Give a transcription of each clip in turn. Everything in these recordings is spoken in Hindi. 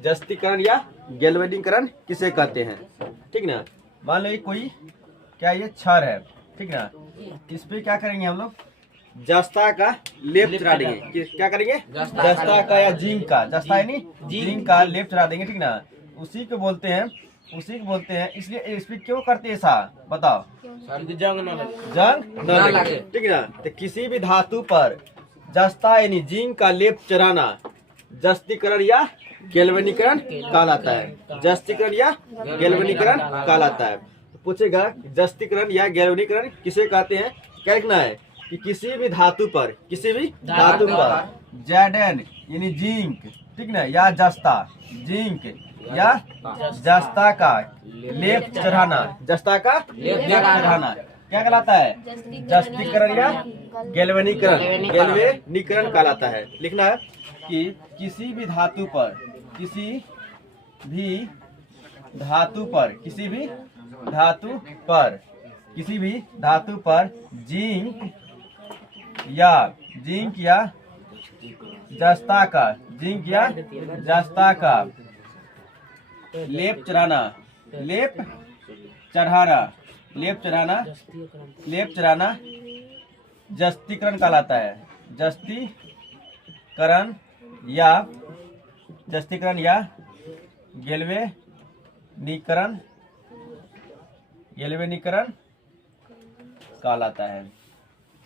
जस्तीकरण या गैल्वेनीकरण किसे कहते हैं। ठीक ना, मान लो कोई क्या ये क्षार है, ठीक ना, इस पे क्या करेंगे हम लोग, जस्ता का लेप चढ़ा देंगे। क्या करेंगे, जस्ता का या जिंक का, जस्ता यानी जिंक का लेप चढ़ा देंगे। ठीक ना, उसी को बोलते हैं इसलिए इस पे क्यों करते हैं ऐसा बताओ, जंग न लगे। ठीक ना, तो किसी भी धातु पर जस्ता यानी जिंक का लेप चढ़ाना जस्तीकरण या गैल्वेनीकरण कहलाता है। जस्तीकरण या गैल्वेनीकरण कहलाता है। तो पूछेगा जस्तीकरण या गैल्वेनीकरण किसे कहते हैं। क्या लिखना है कि किसी भी धातु पर Zn यानी जिंक, ठीक ना, या जस्ता, जिंक या जस्ता का लेप चढ़ाना, जस्ता का लेप चढ़ाना क्या कहलाता है, जस्तीकरण या गैल्वेनीकरण कहलाता है। लिखना है कि किसी भी धातु पर जिंक या जस्ता का लेप चढ़ाना जस्तीकरण कहलाता है। जस्तीकरण या गैल्वेनीकरण कहलाता है।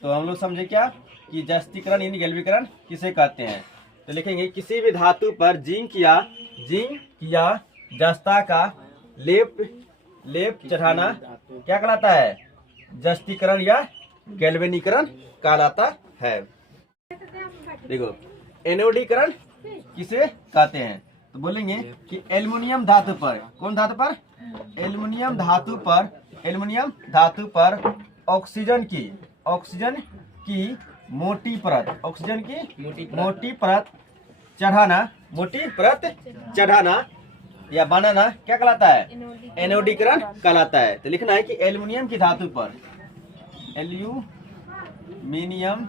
तो हम लोग समझे क्या कि जस्तीकरण यानी गैल्वेनीकरण किसे कहते हैं। तो लिखेंगे किसी भी धातु पर जिंक या जस्ता का लेप चढ़ाना क्या कहलाता है, जस्तीकरण या गैल्वेनीकरण कहलाता है। देखो एनोडीकरण किसे कहते हैं, तो बोलेंगे कि एल्युमिनियम धातु पर, कौन धातु पर, एल्युमिनियम धातु पर ऑक्सीजन की मोटी परत चढ़ाना या बनाना क्या कहलाता है, एनोडीकरण कहलाता है। तो लिखना है कि एल्युमिनियम की धातु पर एल्युमिनियम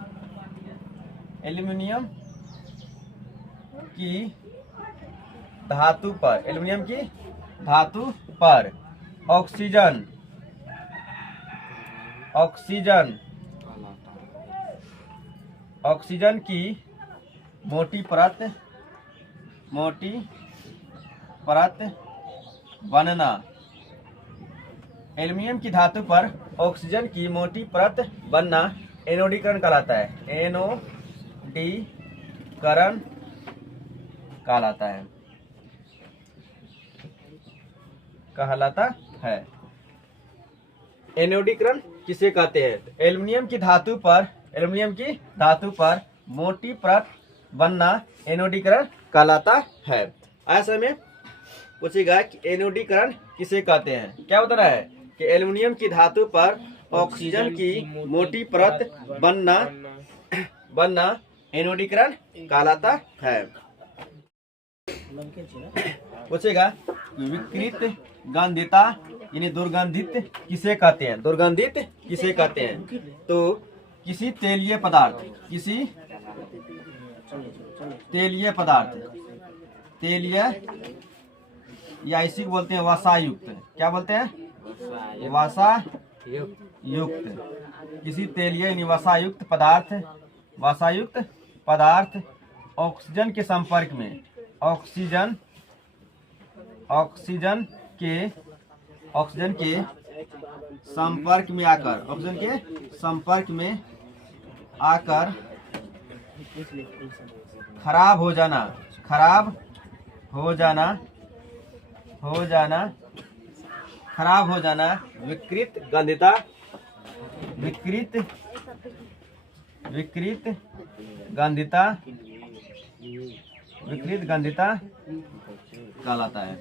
की धातु पर ऑक्सीजन की मोटी परत बनना, एल्युमिनियम की धातु पर ऑक्सीजन की मोटी परत बनना एनोडीकरण कहलाता है। एनोडीकरण कहलाता है। एनोडीकरण किसे कहते हैं, एल्युमिनियम की धातु पर मोटी परत बनना एनोडीकरण कहलाता है। ऐसे में पूछेगा कि एनोडीकरण किसे कहते हैं। क्या बता रहा है कि एल्युमिनियम की धातु पर ऑक्सीजन की मोटी परत बनना एनोडीकरण कहलाता है। पूछेगा विकृत गंधिता यानी दुर्गंधित किसे कहते हैं। तो किसी तेलीय पदार्थ या इसी को बोलते हैं वसायुक्त। क्या बोलते हैं, वसायुक्त। किसी तेलीय यानी वसायुक्त पदार्थ ऑक्सीजन के संपर्क में आकर खराब हो जाना विकृत गंधिता कहलाता है।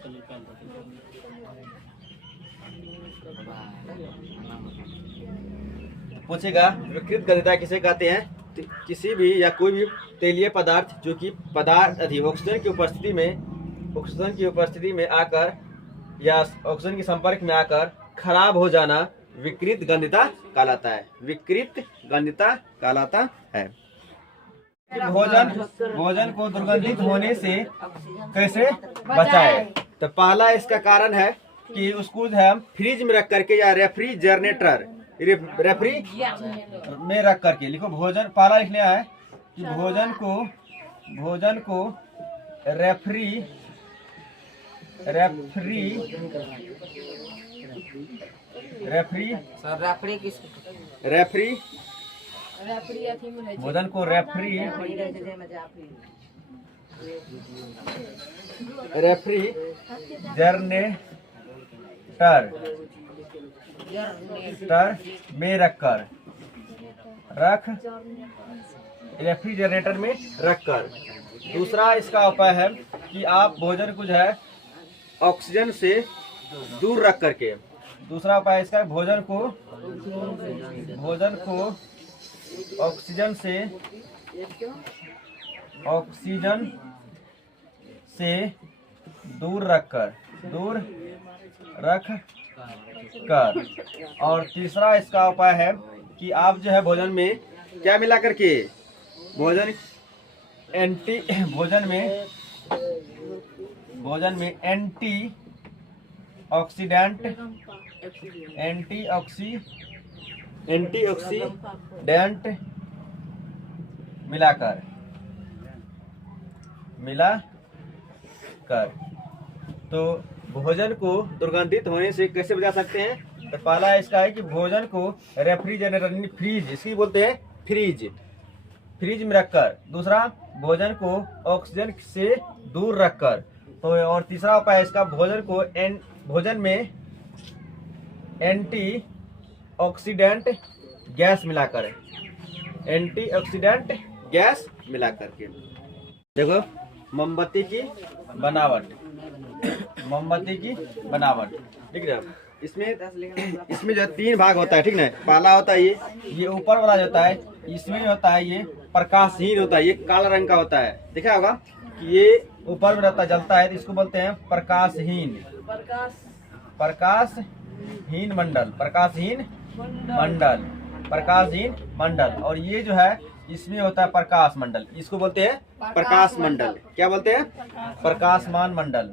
पूछेगा विकृत गंधिता किसे कहते हैं। किसी भी या कोई भी तेलीय पदार्थ जो कि ऑक्सीजन की उपस्थिति में आकर या ऑक्सीजन के संपर्क में आकर खराब हो जाना विकृत गंधिता कहलाता है। भोजन को दुर्गंधित होने से कैसे बचाए। तो पहला इसका कारण है कि उसको जो है हम फ्रिज में रख करके या रेफ्रिजरेटर रेफ्री में रख करके लिखो। भोजन पहला लिखने है कि भोजन को रेफ्री भोजन को रेफ्रिजरेटर में रेफ्रिजरेटर में रखकर। दूसरा इसका उपाय है कि आप भोजन को जो है ऑक्सीजन से दूर रख करके। दूसरा उपाय इसका है भोजन को ऑक्सीजन से दूर रख कर। और तीसरा इसका उपाय है कि आप जो है भोजन में क्या मिला करके भोजन में एंटीऑक्सीडेंट मिलाकर। तो भोजन को दुर्गंधित होने से कैसे बचा सकते हैं? तो पहला इसका है कि भोजन को रेफ्रिजरेटर फ्रीज, इसकी बोलते हैं फ्रीज में रखकर। दूसरा भोजन को ऑक्सीजन से दूर रखकर। तो और तीसरा उपाय इसका भोजन में एंटीऑक्सीडेंट गैस मिलाकर के। देखो मोमबत्ती की बनावट ठीक है। इसमें जो 3 भाग होता है, ठीक ना। पहला होता है ये ऊपर वाला जो होता है, इसमें होता है ये प्रकाशहीन होता है, ये काला रंग का होता है। देखा होगा कि ये ऊपर में रहता जलता है, तो इसको बोलते हैं प्रकाशहीन मंडल। और ये जो है इसमें होता है प्रकाश मंडल, इसको बोलते हैं प्रकाश मंडल। क्या बोलते हैं? प्रकाशमान मंडल।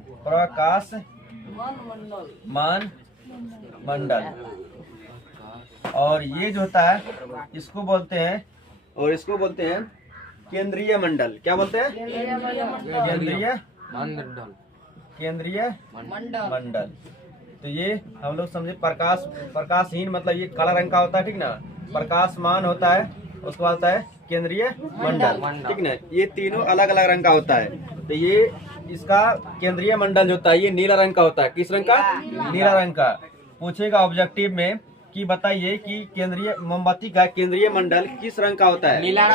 और ये जो होता है इसको बोलते हैं केंद्रीय मंडल। क्या बोलते हैं? केंद्रीय मंडल। तो ये हम लोग समझे प्रकाशहीन मतलब ये काला रंग का होता है, ठीक ना। प्रकाशमान होता है, उसके बाद होता है केंद्रीय मंडल, ठीक ना। ये तीनों अलग अलग रंग का होता है। तो ये इसका केंद्रीय मंडल जो होता है ये नीला रंग का होता है। किस रंग का? नीला रंग का। पूछेगा ऑब्जेक्टिव में कि बताइए कि मोमबत्ती का केंद्रीय मंडल किस रंग का होता है? नीला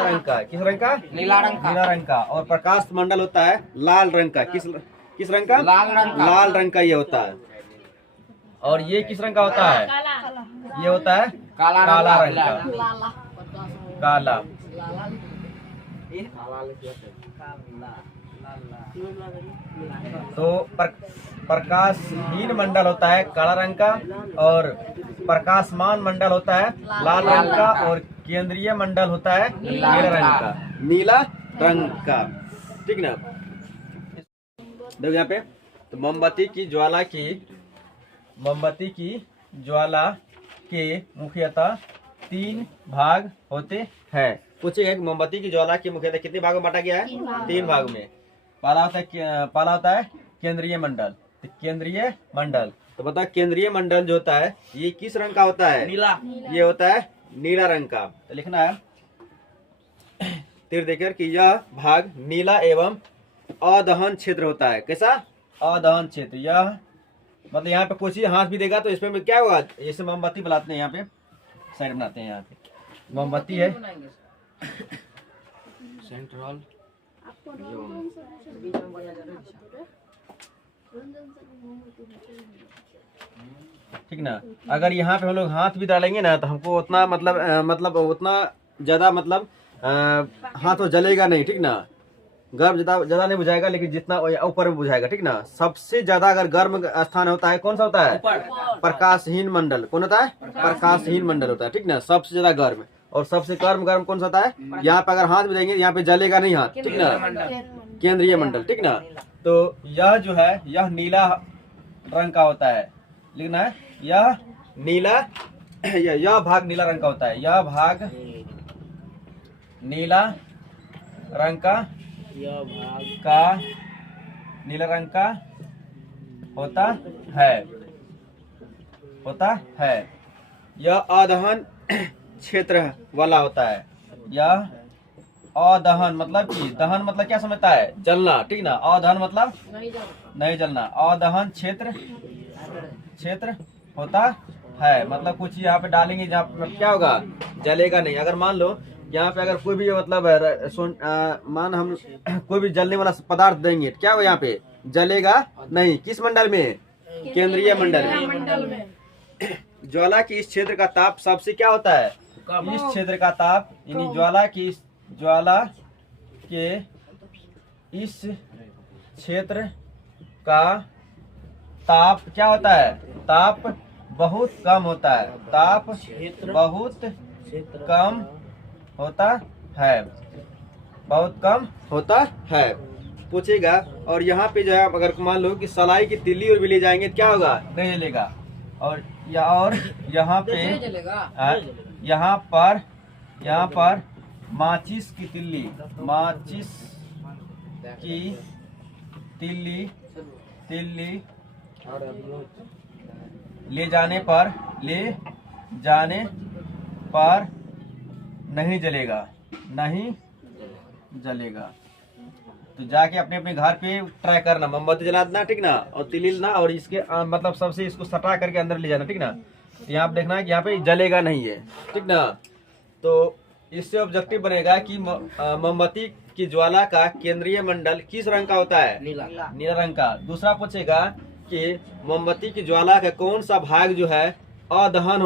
रंग का। किस रंग का? नीला रंग का। और प्रकाश मंडल होता है लाल रंग का। किस रंग का? लाल रंग का ये होता है। और ये किस रंग का होता है? ये होता है काला रंग का। काला। तो प्रकाशहीन मंडल होता है काला रंग का, और प्रकाशमान मंडल होता है लाल रंग का, और केंद्रीय मंडल होता है नीला रंग का, ठीक ना। देखो यहाँ पे तो मोमबत्ती की ज्वाला के मुख्यतः 3 भाग होते हैं। पूछेगा कि मोमबत्ती की ज्वाला के मुख्यतः कितने भागों में बांटा गया है? 3 भाग में। पहला होता है केंद्रीय मंडल। तो केंद्रीय मंडल तो बता, केंद्रीय मंडल जो होता है ये किस रंग का होता है? नीला। ये होता है नीला रंग का। तो लिखना है तीर देकर कि यह भाग नीला एवं अदहन क्षेत्र होता है। कैसा? अदहन क्षेत्र। यह मतलब यहाँ पे कोई हाथ भी देगा तो इसमें क्या होगा? जैसे मोमबत्ती बनाते हैं, यहाँ पे साइड बनाते हैं, यहाँ पे मोमबत्ती है सेंट्रल। ठीक ना। अगर यहाँ पे हम लोग हाथ भी डालेंगे ना तो हमको उतना मतलब उतना ज्यादा हाथ तो जलेगा नहीं, ठीक ना। गर्म ज्यादा नहीं बुझाएगा, लेकिन जितना ऊपर में बुझाएगा, ठीक ना। सबसे ज्यादा अगर गर्म स्थान होता है कौन सा होता है? प्रकाशहीन मंडल। कौन होता है? प्रकाशहीन मंडल होता है, ठीक ना। सबसे ज्यादा गर्म। और सबसे गर्म कौन सा होता है? यहाँ पे अगर हाथ भी देंगे यहाँ पे जलेगा नहीं हाथ, ठीक ना। केंद्रीय मंडल, ठीक ना। तो यह जो है यह नीला रंग का होता है, लिखना है यह नीला, यह भाग नीला रंग का होता है, यह भाग नीला रंग का, यह भाग का नीला रंग का होता है, होता है। यह अदहन क्षेत्र वाला होता है। यह अदहन मतलब कि दहन मतलब क्या समझता है, जलना, ठीक ना। अदहन मतलब नहीं जलना। अदहन क्षेत्र, क्षेत्र होता है मतलब कुछ यहाँ पे डालेंगे जहाँ पे क्या होगा, जलेगा नहीं। अगर मान लो यहाँ पे अगर कोई भी मतलब मान हम कोई भी जलने वाला पदार्थ देंगे, क्या होगा यहाँ पे, जलेगा नहीं। किस मंडल में, केंद्रीय मंडल में। ज्वाला की इस क्षेत्र का ताप सबसे क्या होता है, इस क्षेत्र का ताप, यानी ज्वाला के इस क्षेत्र का ताप क्या होता है, ताप बहुत कम होता है, ताप बहुत कम होता है, बहुत कम होता है। पूछेगा और यहाँ पे जो है अगर मान लो कि सलाई की तिल्ली और भी ले जाएंगे तो क्या होगा, नहीं जलेगा। और यहाँ पे यहाँ पर माचिस की तिल्ली, माचिस की तिल्ली ले जाने पर नहीं जलेगा, नहीं जलेगा। तो जाके अपने अपने घर पे ट्राई करना, मोमबत्ती जला देना, ठीक ना, और तिल्ली ना, और इसके मतलब सबसे इसको सटा करके अंदर ले जाना, ठीक ना। तो यहाँ पे देखना है कि यहाँ पे जलेगा नहीं है, ठीक ना। तो इससे ऑब्जेक्टिव बनेगा कि मोमबत्ती की ज्वाला का केंद्रीय मंडल किस रंग का होता है, नीला रंग का। दूसरा पूछेगा कि मोमबत्ती की ज्वाला का कौन सा भाग जो है अदहन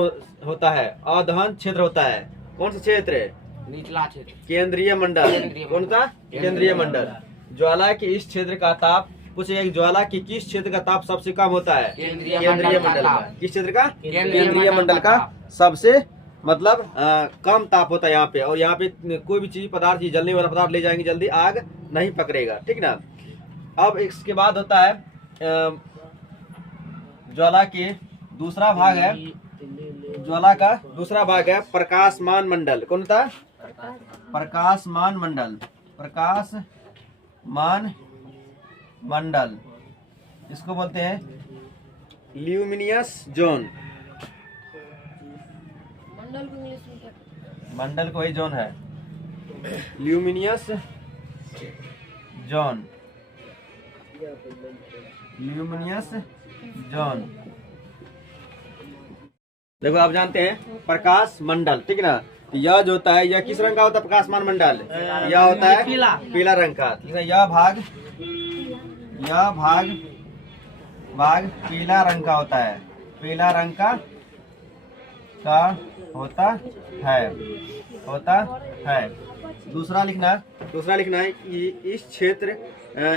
होता है, अदहन क्षेत्र होता है। कौन सा क्षेत्र, निचला क्षेत्र, केंद्रीय मंडल। कौन सा, केंद्रीय मंडल। ज्वाला के इस क्षेत्र का ताप, पूछेगा कि ज्वाला के किस क्षेत्र का ताप सबसे कम होता है, केंद्रीय मंडल का। किस क्षेत्र का, केंद्रीय मंडल का सबसे मतलब कम ताप होता है यहाँ पे। और यहाँ पे कोई भी चीज पदार्थ, जलने वाला पदार्थ ले जाएंगे जल्दी आग नहीं पकड़ेगा, ठीक ना। अब इसके बाद होता है ज्वाला के दूसरा भाग है, ज्वाला का दूसरा भाग है प्रकाशमान मंडल। कौन था, प्रकाशमान मंडल, प्रकाशमान मंडल। इसको बोलते हैं ल्यूमिनियस जोन। मंडल को ही जोन है, ल्यूमिनियस जोन, ल्यूमिनियस जोन। देखो आप जानते हैं प्रकाश मंडल, ठीक ना। यह जो होता है, यह किस रंग का होता है, प्रकाशमान मंडल, यह होता है पीला रंग का, ठीक है। यह भाग पीला रंग का होता है, पीला रंग का होता है। दूसरा लिखना है कि इस क्षेत्र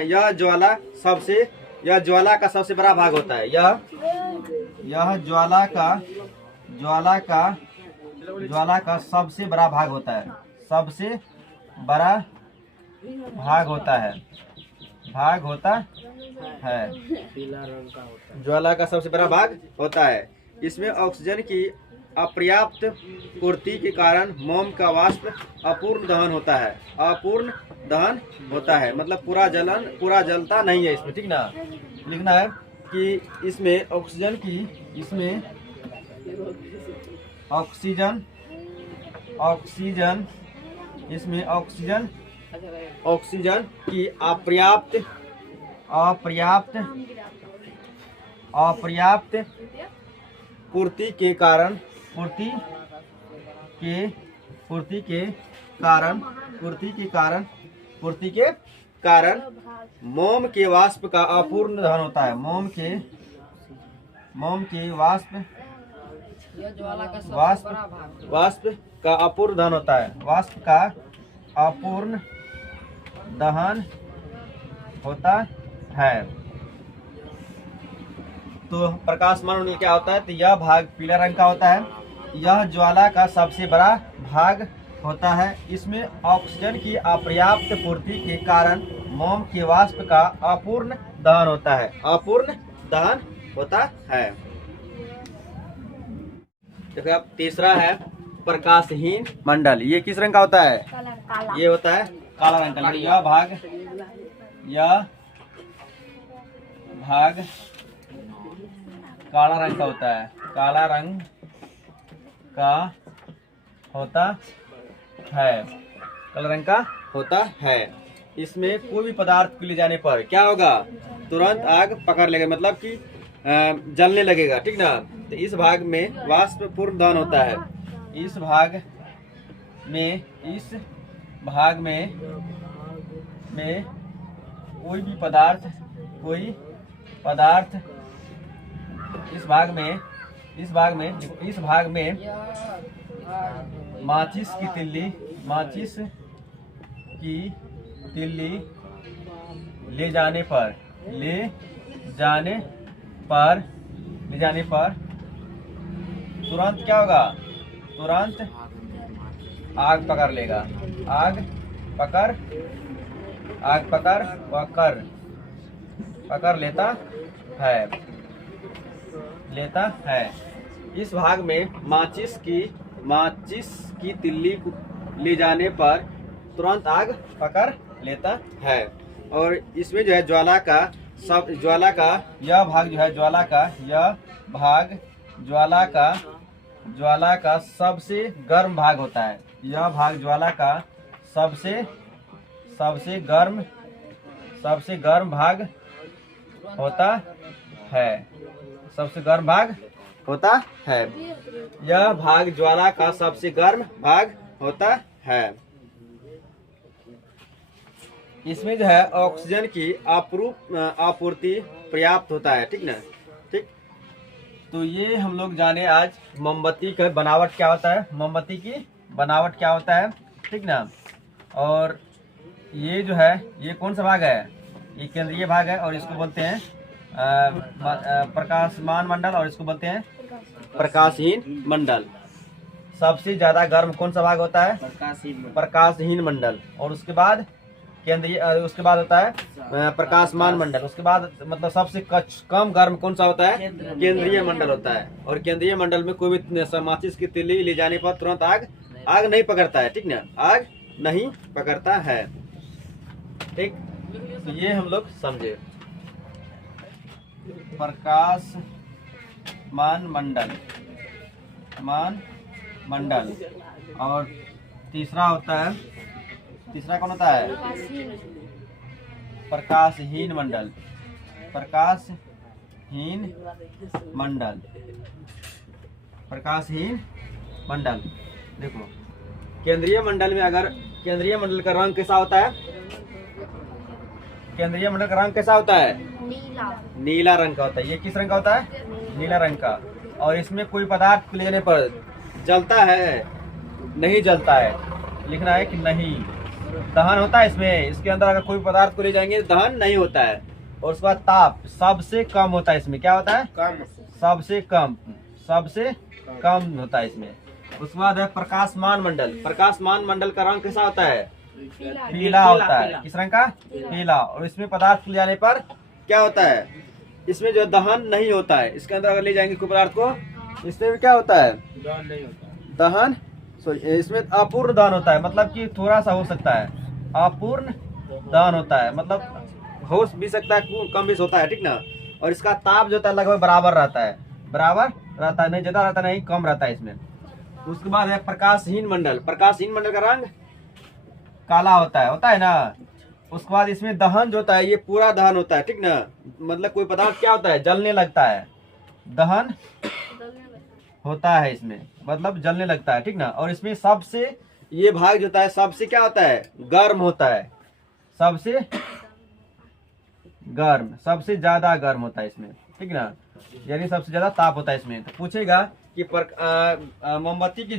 यह ज्वाला का सबसे बड़ा भाग होता है। यह ज्वाला का सबसे बड़ा भाग होता है, सबसे बड़ा भाग होता है, ज्वाला का सबसे बड़ा भाग होता है। इसमें ऑक्सीजन की अपर्याप्त पूर्ति के कारण मोम का वाष्प अपूर्ण दहन होता है, अपूर्ण दहन होता है मतलब पूरा जलता नहीं है इसमें, ठीक ना। लिखना है कि इसमें ऑक्सीजन की अपर्याप्त पूर्ति के कारण मोम के वाष्प का अपूर्ण दहन होता है। मोम के वाष्प का अपूर्ण दहन होता है, वाष्प का अपूर्ण दहन होता है। तो प्रकाशमान मंडल क्या होता है, तो यह भाग पीला रंग का होता है, यह ज्वाला का सबसे बड़ा भाग होता है। इसमें ऑक्सीजन की अपर्याप्त पूर्ति के कारण मोम के वाष्प का अपूर्ण दहन होता है। अपूर्ण दहन होता है। देखो अब तीसरा है प्रकाशहीन मंडल। ये किस रंग का होता है? काला। ये होता है काला रंग का। यह भाग काला रंग का होता है। काला रंग का होता है। काला रंग का होता है। इसमें कोई भी पदार्थ को ले जाने पर क्या होगा? तुरंत आग पकड़ लेगा, मतलब कि जलने लगेगा, ठीक ना। तो इस भाग में वाष्प पूर्ण दहन होता है। इस भाग में कोई पदार्थ इस भाग में माचिस की तिल्ली ले जाने पर तुरंत क्या होगा? तुरंत आग पकड़ लेगा। आग पकड़ लेता है। इस भाग में माचिस की तिल्ली को ले जाने पर तुरंत आग पकड़ लेता है। और इसमें जो है ज्वाला का यह भाग जो है ज्वाला का सबसे गर्म भाग होता है। यह भाग ज्वाला का सबसे गर्म भाग होता है। सबसे गर्म भाग होता है। यह भाग ज्वाला का सबसे गर्म भाग होता है। इसमें जो है ऑक्सीजन की आपूर्ति पर्याप्त होता है, ठीक ना। ठीक, तो ये हम लोग जाने आज मोमबत्ती का बनावट क्या होता है, मोमबत्ती की बनावट क्या होता है, ठीक ना। और ये जो है ये कौन सा भाग है? ये केंद्रीय भाग है और इसको बोलते हैं प्रकाशमान मंडल और इसको बोलते हैं प्रकाशहीन मंडल। सबसे ज्यादा गर्म कौन सा भाग होता है? प्रकाशहीन मंडल। और उसके बाद केंद्रीय, उसके बाद होता है प्रकाशमान मंडल। उसके बाद मतलब सबसे कम गर्म कौन सा होता है? केंद्रीय मंडल होता है। और केंद्रीय मंडल में कोई भी माचिस की तिल्ली ले जाने पर तुरंत आग नहीं पकड़ता है, ठीक ना, आग नहीं पकड़ता है। ठीक, तो ये हम लोग समझे प्रकाशमान मंडल। और तीसरा कौन होता है? प्रकाशहीन मंडल। देखो केंद्रीय मंडल में अगर केंद्रीय मंडल का रंग कैसा होता है? केंद्रीय मंडल का रंग कैसा होता है? नीला रंग का होता है। ये किस रंग का होता है? नीला रंग का। और इसमें कोई पदार्थ ले जाने पर जलता है? नहीं जलता है, लिखना है कि नहीं। दहन होता है इसमें, इसके अंदर अगर कोई पदार्थ को ले जाएंगे दहन नहीं होता है। और उसके बाद ताप सबसे कम होता है इसमें। क्या होता है? सबसे कम होता है इसमें। उसके बाद है प्रकाशमान मंडल का रंग कैसा होता है? पीला होता है। किस रंग का? पीला। और इसमें पदार्थ ले जाने पर क्या होता है? इसमें जो दहन नहीं होता है। इसके अंदर अगर ले जाएंगे कोई पदार्थ को, इसमें क्या होता है? दहन नहीं होता। दहन इसमें अपूर्ण दहन होता है, मतलब कि थोड़ा सा हो सकता है। अपूर्ण दहन होता है मतलब हो भी सकता है, कम भी होता है, ठीक ना। और इसका ताप जो होता है लगभग बराबर रहता है, नहीं ज्यादा रहता नहीं कम रहता है इसमें। उसके बाद है प्रकाशहीन मंडल का रंग काला होता है ना। उसके बाद इसमें दहन जो होता है ये पूरा दहन होता है, ठीक ना। मतलब कोई पदार्थ क्या होता है? जलने लगता है, दहन होता है इसमें, मतलब जलने लगता है, ठीक ना। और इसमें सबसे ये भाग जो होता है सबसे क्या होता है? गर्म होता है। सबसे ज्यादा गर्म होता है इसमें, ठीक ना। यानी सबसे ज्यादा ताप होता है इसमें। तो पूछेगा कि मोमबत्ती की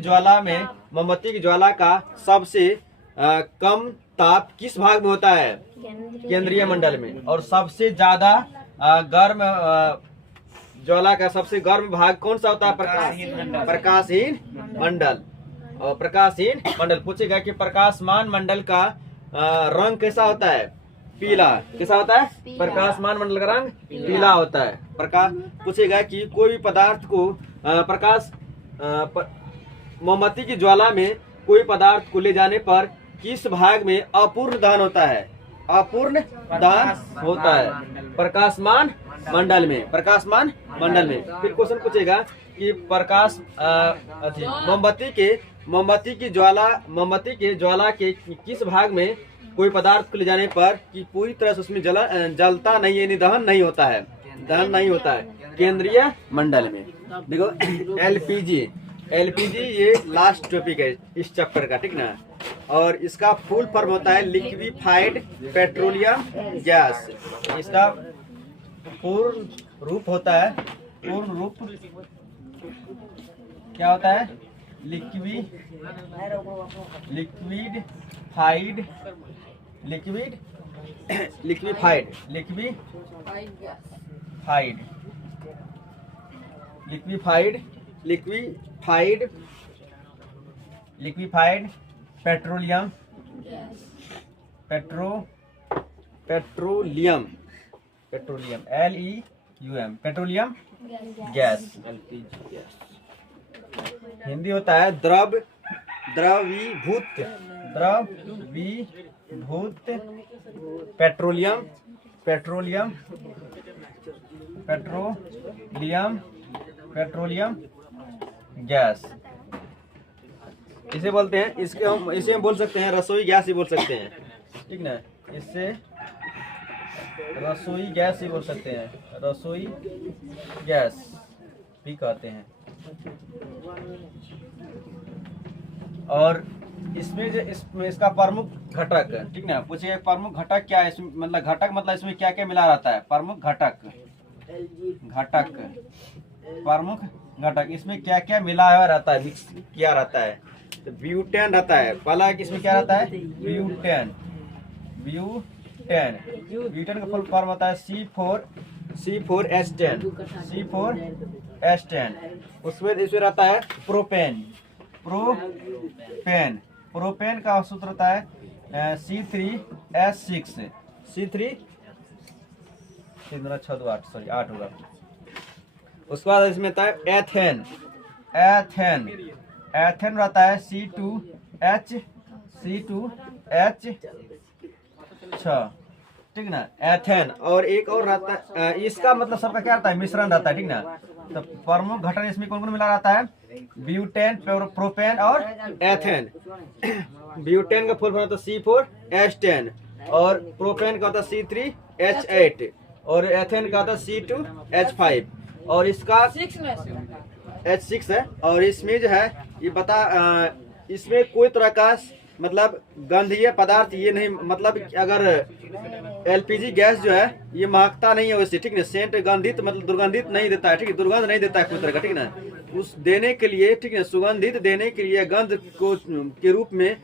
ज्वाला का सबसे कम ताप किस भाग में होता है? केंद्रीय मंडल में। और सबसे ज्यादा गर्म ज्वाला का सबसे गर्म भाग कौन सा होता है? प्रकाशहीन मंडल। और प्रकाशहीन मंडल पूछेगा कि प्रकाशमान मंडल का रंग कैसा होता है? पीला। कैसा होता है? प्रकाशमान मंडल का रंग पीला होता है। प्रकाश पूछेगा कि कोई भी पदार्थ को मोमबत्ती की ज्वाला में कोई पदार्थ को ले जाने पर किस भाग में अपूर्ण दहन होता है? अपूर्ण दहन होता है प्रकाशमान मंडल में। प्रकाशमान मंडल में। फिर क्वेश्चन पूछेगा कि मोमबत्ती की ज्वाला के किस भाग में कोई पदार्थ को ले जाने पर कि पूरी तरह से उसमें जलता नहीं है, दहन नहीं होता है, दहन नहीं होता है? केंद्रीय मंडल में। देखो एलपीजी ये लास्ट टॉपिक है इस चैप्टर का, ठीक ना। और इसका फुल फॉर्म होता है लिक्विफाइड पेट्रोलियम गैस। इसका पूर्ण रूप होता है, पूर्ण रूप क्या होता है? Liquefied petroleum LEUM petroleum gas. Hindi होता है द्रवीभूत पेट्रोलियम गैस इसे बोलते हैं। इसे हम बोल सकते हैं रसोई गैस ही बोल सकते हैं, ठीक ना। इससे रसोई गैस ही बोल सकते हैं, रसोई गैस भी कहते हैं। और इसमें इसका प्रमुख घटक, ठीक ना। पूछिए प्रमुख घटक क्या है? इसमें मतलब इसमें क्या क्या मिला रहता है? प्रमुख घटक प्रमुख घटक इसमें क्या क्या मिला हुआ रहता है, मिक्स किया रहता है? तो ब्यूटेन रहता है। पहला इसमें क्या रहता है? ब्यूटेन का फुल फॉर्म होता है C4H10। उसमें रहता है प्रोपेन का सूत्र होता है C3H6। 8 होगा। उसके बाद इसमें रहता है एथेन रहता है C2H6, ठीक ना, एथेन। और एक और रहता है, इसका मतलब सबका क्या रहता है? मिश्रण रहता है, ठीक ना। तो प्रमुख घटक इसमें कौन कौन मिला रहता है? ब्यूटेन, प्रोपेन और एथेन। ब्यूटेन का फुल फॉर्म होता है C4H10 और प्रोपेन का होता है C3H8 और एथेन का होता है C2H5 और इसका H6 है। और इसमें जो है ये इसमें कोई तरह का मतलब गंधीय पदार्थ ये नहीं, मतलब अगर एलपीजी गैस जो है ये महकता नहीं है वैसे, ठीक ना। सेंट गंधित मतलब दुर्गंधित नहीं देता है, ठीक है, दुर्गंध नहीं देता है कोई तरह का, ठीक ना। उस देने के लिए, ठीक है, सुगंधित देने के लिए, गंध को के रूप में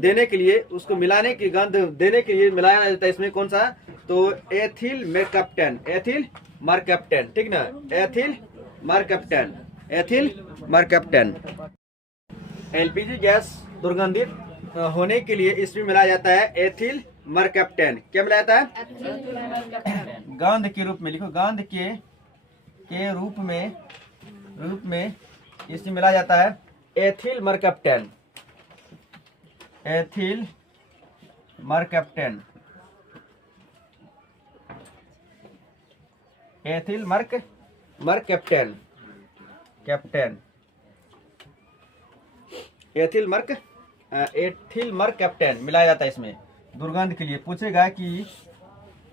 देने के लिए, उसको मिलाने की गंध देने के लिए मिलाया जाता है इसमें कौन सा? तो एथिल मरकैप्टन, ठीक ना। Ethyl mercaptan. एलपीजी गैस दुर्गंधित होने के लिए इसमें मिलाया जाता है एथिल मरकैप्टन। क्या मिलाया जाता है? गंध के रूप में, लिखो, गंध के रूप में इसमें मिलाया जाता है एथिल मरकैप्टन। एथिल मरकैप्टन मिलाया जाता है इसमें दुर्गंध के लिए। पूछेगा कि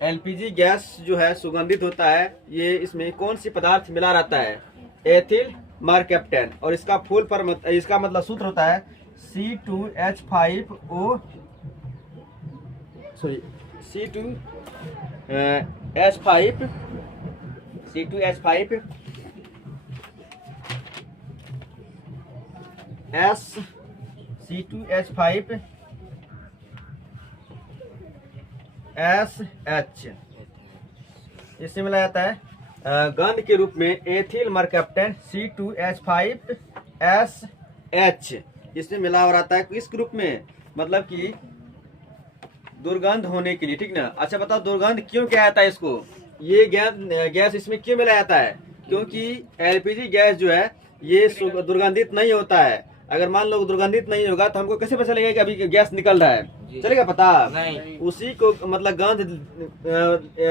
एलपीजी गैस जो है सुगंधित होता है, ये इसमें कौन सी पदार्थ मिला रहता है? Ethyl mercaptan. और इसका फुल फॉर्म, इसका मतलब सूत्र होता है C2H5O C2H5SH इससे मिलाया जाता है गंध के रूप में एथिल मरकैप्टन C2H5SH इसमें मिला हो रहता है किस ग्रुप में? मतलब कि दुर्गंध होने के लिए, ठीक ना। अच्छा बताओ दुर्गंध क्यों क्या आता है इसको, ये गैस इसमें क्यों मिलाया जाता है? क्योंकि एलपीजी गैस जो है ये दुर्गंधित नहीं होता है। अगर मान लो दुर्गंधित नहीं होगा तो हमको कैसे पता चलेगा कि अभी गैस निकल रहा है? चलेगा पता नहीं। उसी को मतलब गंध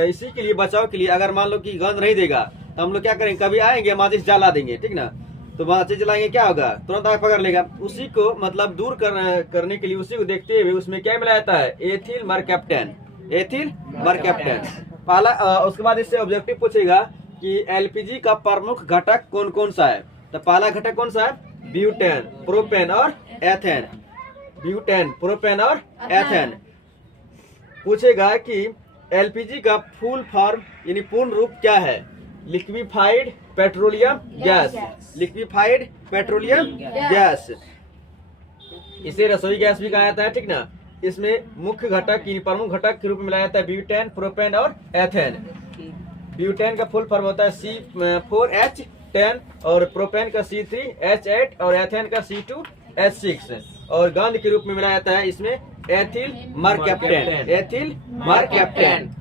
इसी के लिए बचाव के लिए, अगर मान लो कि गंध नहीं देगा तो हम लोग क्या करेंगे, कभी आएंगे माचिस जला देंगे, ठीक ना। तो माचिस जलाएंगे क्या होगा, तुरंत आग पकड़ लेगा। उसी को मतलब दूर करने के लिए, उसी को देखते हुए उसमें क्या मिलाया जाता है, एथिल मरकैप्टन। एथिल मरकैप्टन पहला। उसके बाद इससे ऑब्जेक्टिव पूछेगा कि एलपीजी का प्रमुख घटक कौन कौन सा है। तो पहला घटक कौन सा है, ब्यूटेन, प्रोपेन और एथेन। ब्यूटेन, प्रोपेन और एथेन। पूछेगा कि एलपीजी का फुल फॉर्म यानी पूर्ण रूप क्या है, liquefied petroleum gas. Liquefied petroleum gas, इसे रसोई गैस भी कहा जाता है, ठीक ना। इसमें मुख्य घटक प्रमुख घटक के रूप में मिलाया जाता है ब्यूटेन, प्रोपेन और एथेन। ब्यूटेन का फुल फॉर्म होता है C4H10 और प्रोपेन का C3H8 और एथेन का C2H6 और गंध के रूप में मिलाया जाता है इसमें एथिल मरकैप्टन। Ethyl mercaptan.